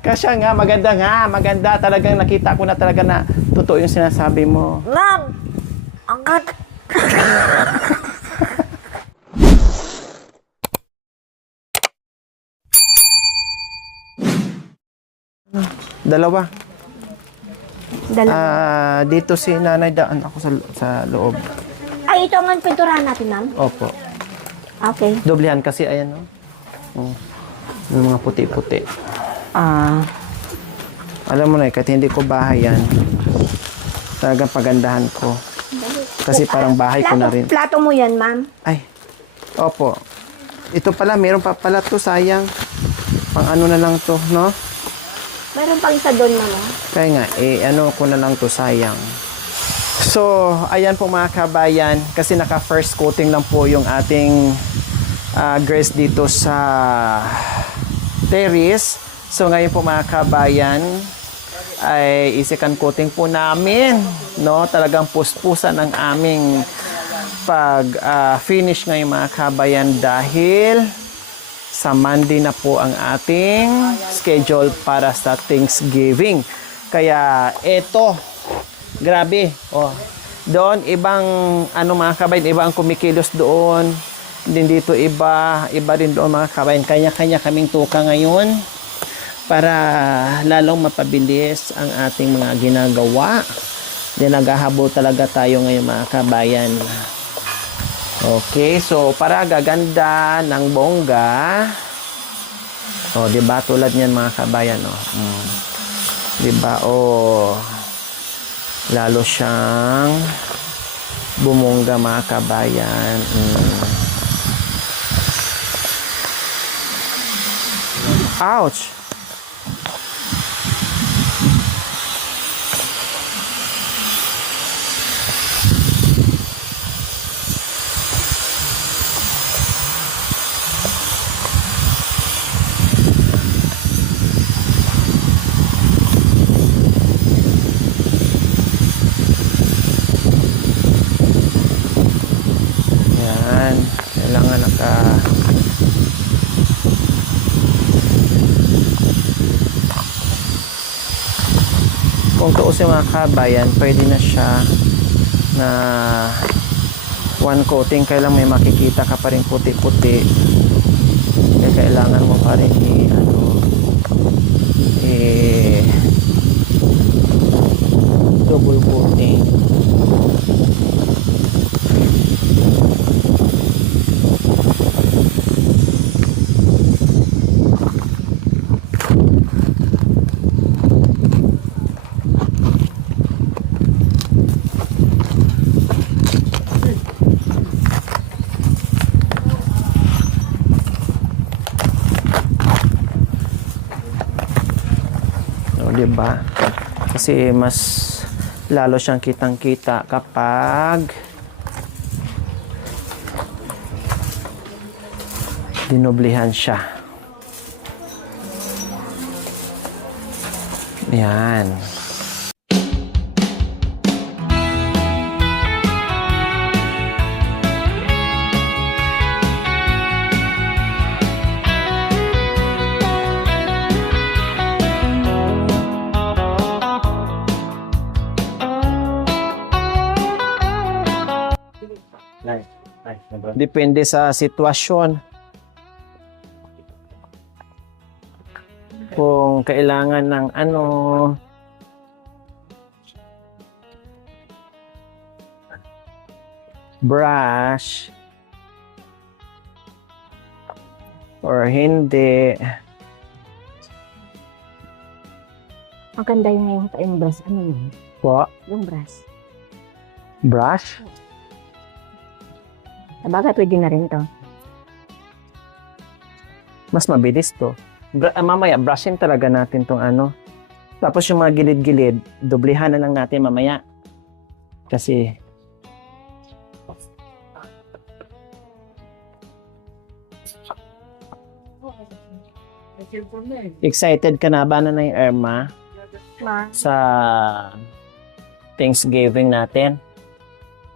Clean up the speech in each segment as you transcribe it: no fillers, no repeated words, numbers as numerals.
Kasya nga, maganda. Talagang nakita ko na talaga na totoo yung sinasabi mo. Ma'am, ang ganda. Dalawa. Dalawa. Dito si nanay, daan ako sa loob. Ay, ito ang pinturahan natin, ma'am. Opo. Okay. Doblehan kasi, ayan, no? Oh. Yung mga puti-puti. Alam mo na, kahit hindi ko bahay yan, talagang pagandahan ko. Kasi parang bahay ko na rin. Plato mo yan, ma'am. Ay, opo. Ito pala, meron pa pala to, sayang. Pang ano na lang to, no? Meron pang isa doon, ma'am. Kaya nga, ano ko na lang to, sayang. So, ayan po mga kabayan, kasi naka first coating lang po yung ating grass dito sa terrace. So, ngayon po mga kabayan, ay second coating po namin, no? Talagang puspusan ang aming finish ngayon mga kabayan dahil sa Monday na po ang ating schedule para sa Thanksgiving. Kaya eto, grabe. Oh, doon ibang ano mga kabayan, iba ang kumikilos doon. Din dito iba rin doon mga kabayan. Kanya-kanya kaming tuka ngayon para lalong mapabilis ang ating mga ginagawa. Yan, naghahabol talaga tayo ngayon mga kabayan. Okay, so para gaganda ng bongga. Oh, 'di ba tulad niyan mga kabayan, oh. 'Di ba? Oh. Lalo siyang bumongga mga kabayan. Ouch. Kailangan kung tuusin mga kabayan, pwede na siya na one coating. Kailangan may makikita ka pa rin puti-puti. Kaya kailangan mo pa rin double coating. Diba? Kasi mas lalo siyang kitang-kita kapag dinoblihan siya. Yan. Depende sa sitwasyon. Kung kailangan ng brush or hindi. Maganda yung brush. Ano yun? Po? Yung brush. Brush? Sabagay, pwede na rin to. Mas mabilis to. Mamaya, brushin talaga natin tong Tapos yung mga gilid-gilid, doblehan na lang natin mamaya. Kasi excited ka na ba na yung Irma sa Thanksgiving natin?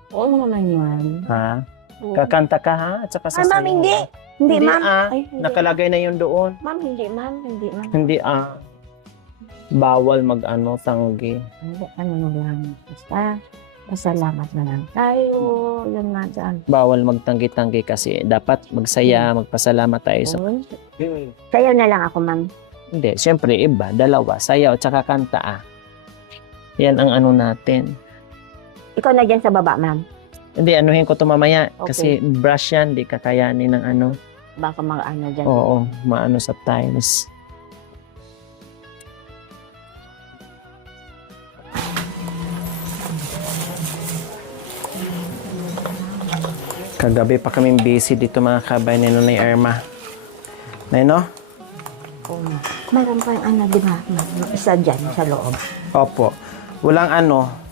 Oo naman yan. Ha? Kakanta ka ha? At saka Ay, ma'am, hindi. Hindi, ma'am. Ay, hindi. Nakalagay na yun doon. Ma'am, hindi, ma'am. Hindi, ma'am. Hindi bawal mag-ano, tanggi. Hindi, ano na lang. Basta, pasalamat na lang tayo. Yun nga dyan. Bawal magtanggi-tanggi kasi dapat magsaya, magpasalamat tayo sa... Sayo na lang ako, ma'am. Hindi, syempre iba, dalawa, sayaw tsaka kanta Yan ang ano natin. Ikaw na dyan sa baba, ma'am. Hindi, anuhin ko to mamaya Okay. kasi brush yan, di kakayanin ng ano. Baka mga-ano dyan. Oo, maano sa tiles. Kagabi pa kaming busy dito mga kabay ni Nonay Irma. Nino? Oo. Mayroon pa yung ano, di ba? ma'am? Yung isa dyan sa loob. Opo. Walang ano.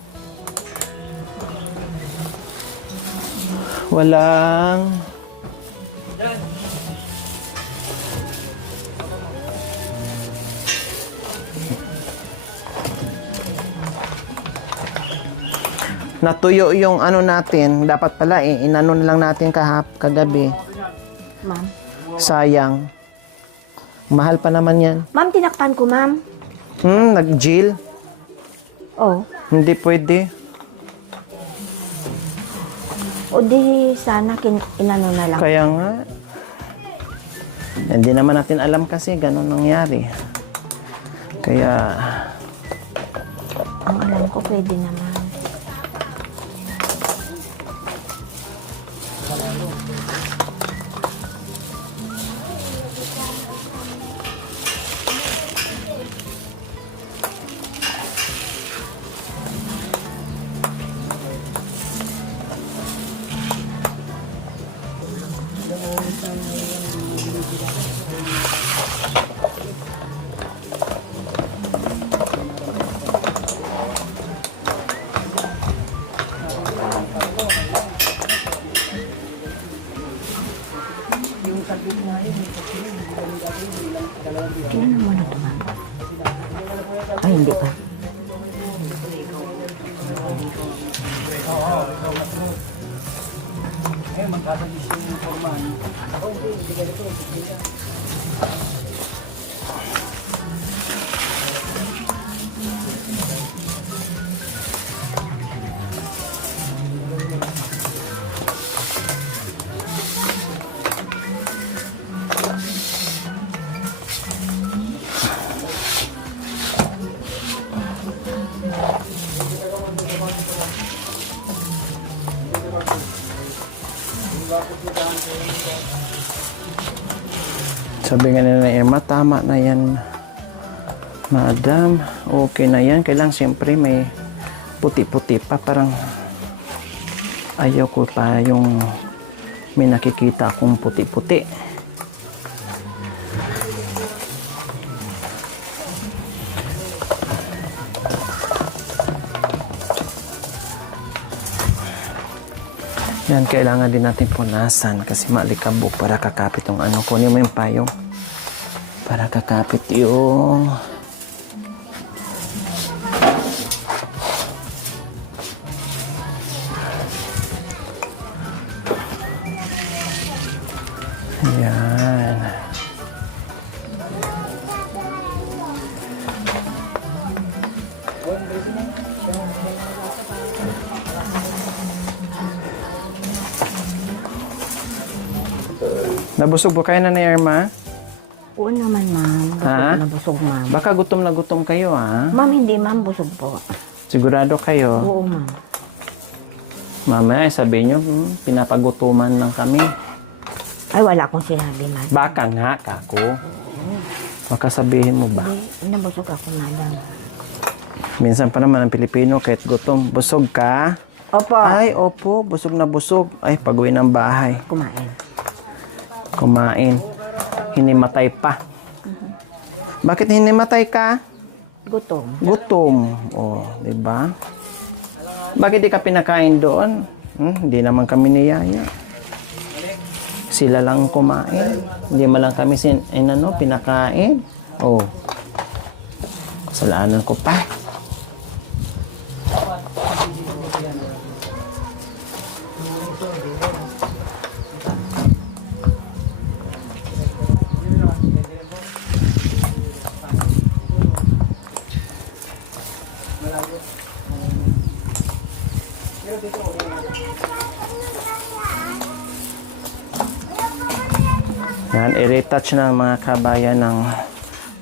Walang... Natuyo yung ano natin. Dapat pala inano na lang natin kagabi. Ma'am. Sayang. Mahal pa naman yan. Ma'am, tinakpan ko, ma'am. Nag-jill? Oh. Hindi pwede. O di sana inano na lang. Kaya nga. Hindi naman natin alam kasi ganun nangyari. Kaya... Ang alam ko, pwede naman. Tingnan mo na ito, ma'am. Ay, hindi pa. Sabi nga nila na Irma, tama na yan. Madam, okay na yan. Kailang siyempre may puti-puti pa. Parang ayaw ko pa yung may nakikita akong puti-puti. Yan, kailangan din natin punasan kasi malikabok para kakapit yung ano. Kunin mo yung payong para kakapit yung yan. Nabusog po kayo na ni Irma? Oo naman, ma'am. Ha? Busog na busog, ma'am. Baka gutom na gutom kayo, ha? Ma'am, hindi, ma'am. Busog po. Sigurado kayo? Oo, ma'am. Mamaya, sabihin nyo, pinapagutuman lang kami. Ay, wala akong sinabi, ma'am. Baka nga, kako. Baka sabihin mo ba? Hindi, nabusog ako, madam. Minsan pa naman ang Pilipino, kahit gutom, busog ka? Opo. Ay, opo, busog na busog. Ay, pag-uwi ng bahay. Kumain. Kumain. Hinimatay pa. Bakit hinimatay ka? Gutom. Gutom. O, di ba? Bakit di ka pinakain doon? Hindi naman kami niyaya. Sila lang kumain. Hindi man lang kami pinakain. Oh. Kasalanan ko pa. Yan, i-retouch ng mga kabayan ng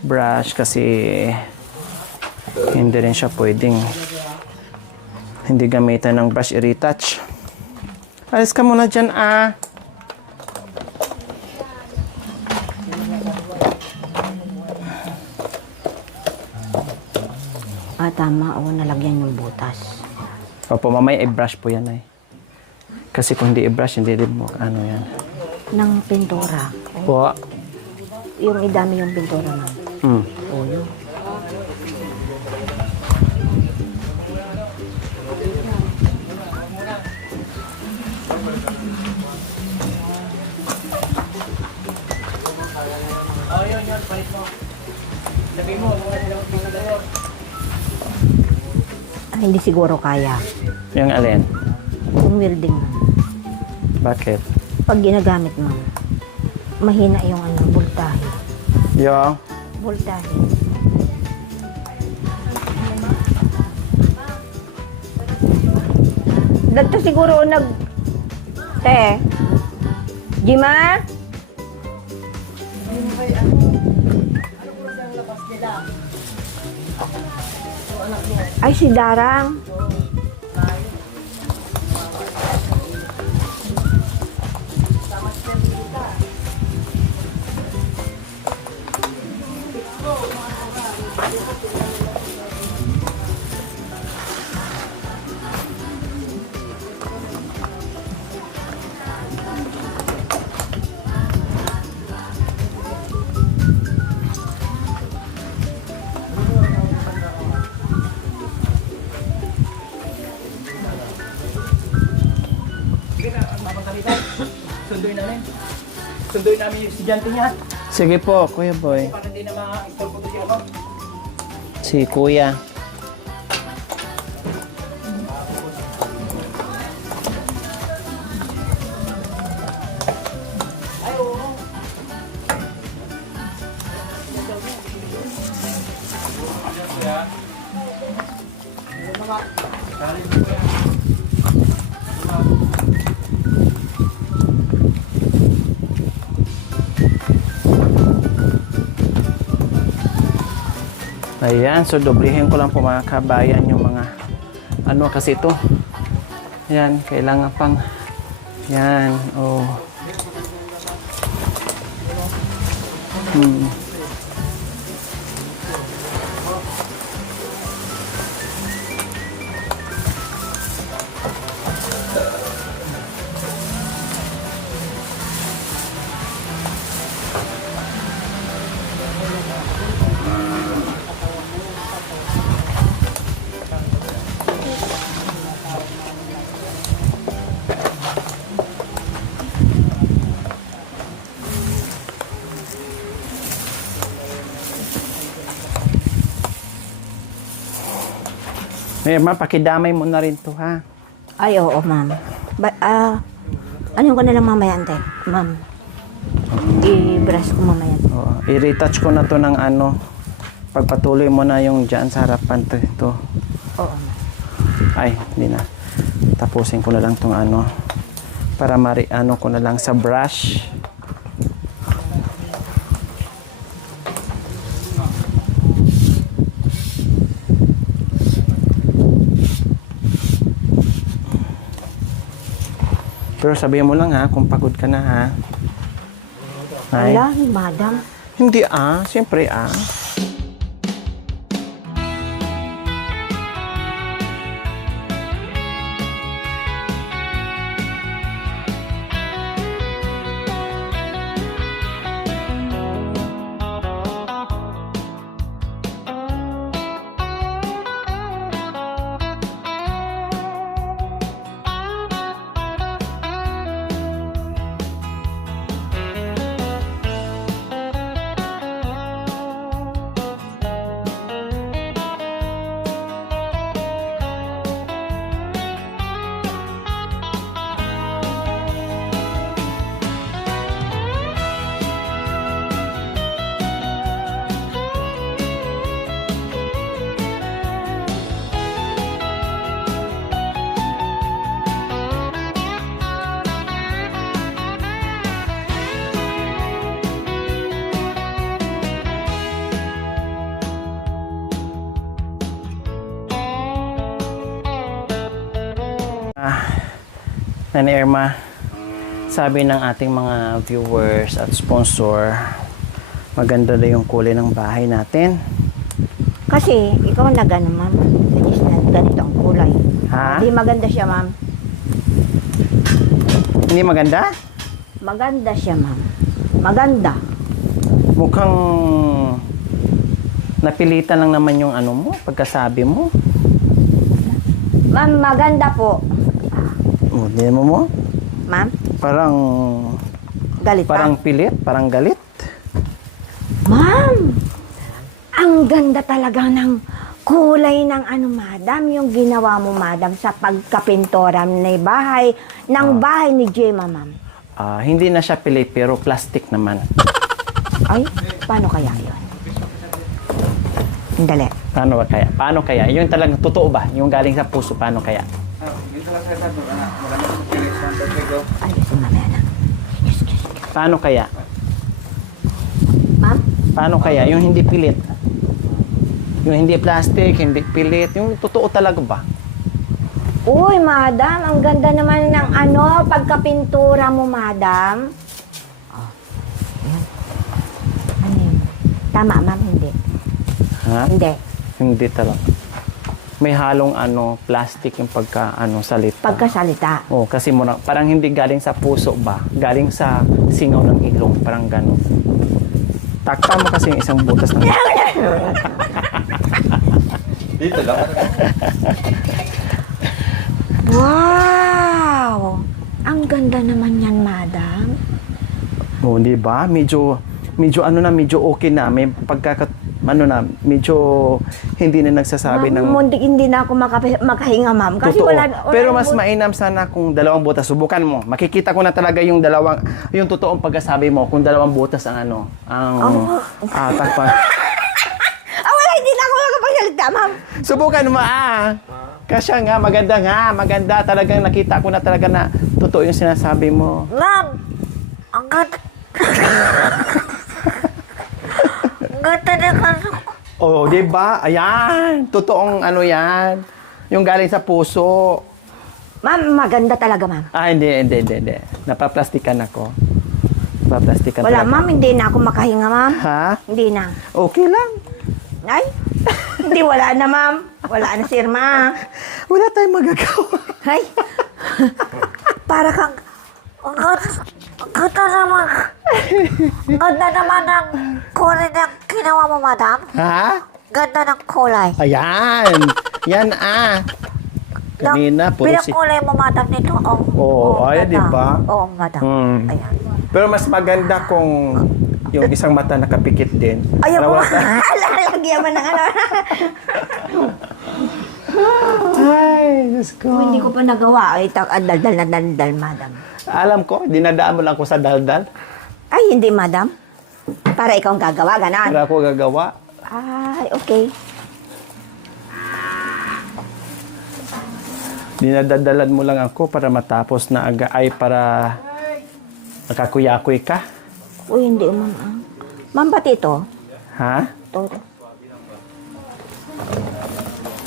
brush kasi hindi rin siya pwedeng hindi gamitan ng brush i-retouch. Alis ka muna dyan, ah. Tama. O, nalagyan yung butas. Opo, mamaya i-brush po yan ay. Kasi kung hindi i-brush, hindi rin mo, ano yan. Ng pintura. Po. Yung idami yung pintura na. Hmm. O, yun. Hindi siguro kaya. Yung alin? Yung welding, ma'am. Bakit? Pag ginagamit, ma'am, mahina yung voltahe. Yung? Voltahe. Dito siguro Te. Jima? Ay, si Darang. Sunduin namin yung estudyante niya. Sige po, Kuya Boy. Para hindi na ma-istorbo to siya, no? Si Kuya. Ayan, so doblehin ko lang po mga kabayan yung mga ano kasi ito. Ayan, kailangan pang yan, oh. Eh, ma, pakidamay mo na rin to, ha? Ay, oo, ma'am. Ano ko na lang mamaya, ante? Ma'am. I-brush ko mamaya. Oo, i-retouch ko na to ng ano. Pagpatuloy mo na yung dyan sa harapan to. Oo, ma'am. Ay, hindi na. Tapusin ko na lang tong ano. Para ano ko na lang sa brush. Pero sabihin mo lang ha, kung pagod ka na ha. Ay. Wala, madam. Hindi siyempre Nani Irma, sabi ng ating mga viewers at sponsor, maganda daw yung kulay ng bahay natin. Kasi, ikaw na gano'n, ma'am. Suggest na ganito ang kulay. Ha? Hindi maganda siya, ma'am. Hindi maganda? Maganda siya, ma'am. Maganda. Mukhang napilitan lang naman yung ano mo, pagkasabi mo. Ma'am, maganda po. Hindi mo? Ma'am, Parang galit parang pa. pilit, parang galit. Ma'am, ang ganda talaga ng kulay ng ano, madam. Yung ginawa mo, madam, sa pagkapintora ng bahay, bahay ni Gemma, ma'am. Hindi na siya pilit pero plastic naman. Ay, paano kaya yun? Dali. Paano ba kaya? Paano kaya? Yung talagang totoo ba? Yung galing sa puso, paano kaya? Ay, kasi mamaya na. Excuse. Paano kaya? Ma'am? Paano kaya? Yung hindi pilit. Yung hindi plastic, hindi pilit. Yung totoo talaga ba? Uy, madam, ang ganda naman ng ano, pagkapintura mo, madam. Oh, yan. Ano yun? Tama, ma'am, hindi. Ha? Hindi. Hindi talaga. May halong plastic yung salita. Pagkasalita. Oh, kasi parang hindi galing sa puso ba? Galing sa singaw ng ilong, parang gano'n. Takta mo kasi yung isang butas ng Dito lang. Wow! Ang ganda naman yan, madam. Oh, di ba? Medyo medyo okay na. May medyo hindi na nagsasabi ng Ma'am, hindi na ako makahinga, ma'am. Kasi totoo. wala Pero mas mainam sana kung dalawang butas. Subukan mo. Makikita ko na talaga yung totoong pagkasabi mo kung dalawang butas ang takpan. Wala, hindi na ako makapagsalita, ma'am. Subukan mo Kasya nga, maganda. Talagang nakita ko na talaga na totoo yung sinasabi mo. Ma'am, ang ganda. Ang ganda na kasi. Oh, di ba? Ayan. Totoong yan. Yung galing sa puso. Ma'am, maganda talaga, ma'am. Hindi. Napaplastikan ako. Napaplastikan Wala, talaga. ma'am, hindi na ako makahinga, ma'am. Ha? Hindi na. Okay lang. Ay, hindi, wala na, ma'am. Wala na, si Irma. Wala tayong magagawa. Ay, para kang, ang ganda naman. Ang ganda naman ng kulay na ginawa mo, madam. Ha? Ganda ng kulay. Ayan. Yan Kanina, puro Pinakulay mo, madam, nito. Oo, ay, ganda. di ba? Oo, madam. Ayan. Pero mas maganda kung yung isang mata nakapikit din. Ayaw mo, Para lalagyan mo ng ano. Ay, Diyos ko. Hindi ko pa nagawa. Ay, daldal, madam. Alam ko, dinadaan mo lang ako sa daldal. Ay, hindi, madam. Para ikaw ang gagawa, ganon. Para ako gagawa. Ay, okay. Dinadadalan mo lang ako para matapos na para nakakuyakoy ka. Uy, hindi, ma'am. Ma'am, ba't ito? Ha? Ito.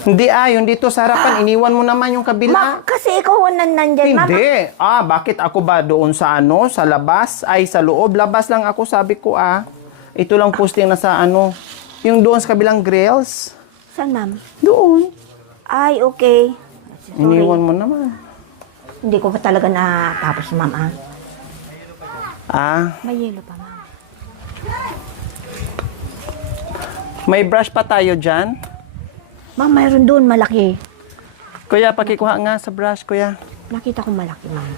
Hindi yung dito sa harapan, iniwan mo naman yung kabila. Ma'am, kasi ikaw nandyan, ma'am. Hindi. Bakit ako ba doon sa sa labas? Ay, sa loob. Labas lang ako, sabi ko Ito lang posting na sa yung doon sa kabilang grills. Saan, ma'am? Doon. Ay, okay. Sorry. Iniwan mo naman. Hindi ko pa talaga natapos, ma'am, May yelo pa, ma'am. May brush pa tayo dyan. Ma'am, mayroon doon, malaki. Kuya, pakikuha nga sa brush, kuya. Nakita ko malaki, ma'am.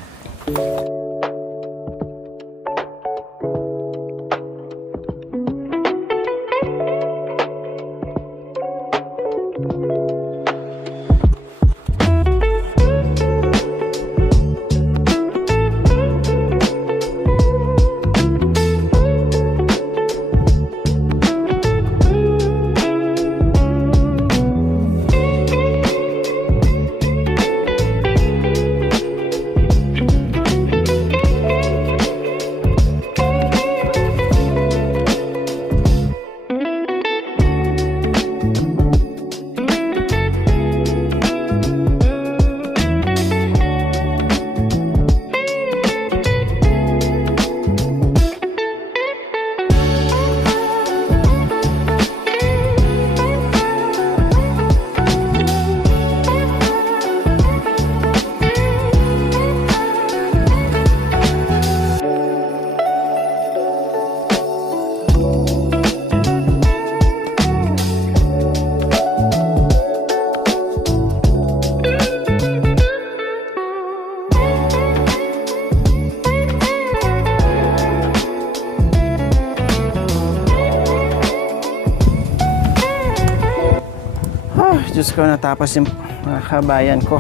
Diyos ko, natapos yung mga kabayan ko.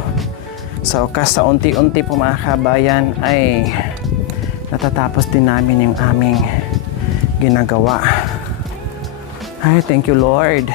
Sa okas, sa unti-unti po mga kabayan ay natatapos din namin yung aming ginagawa. Ay, thank you Lord.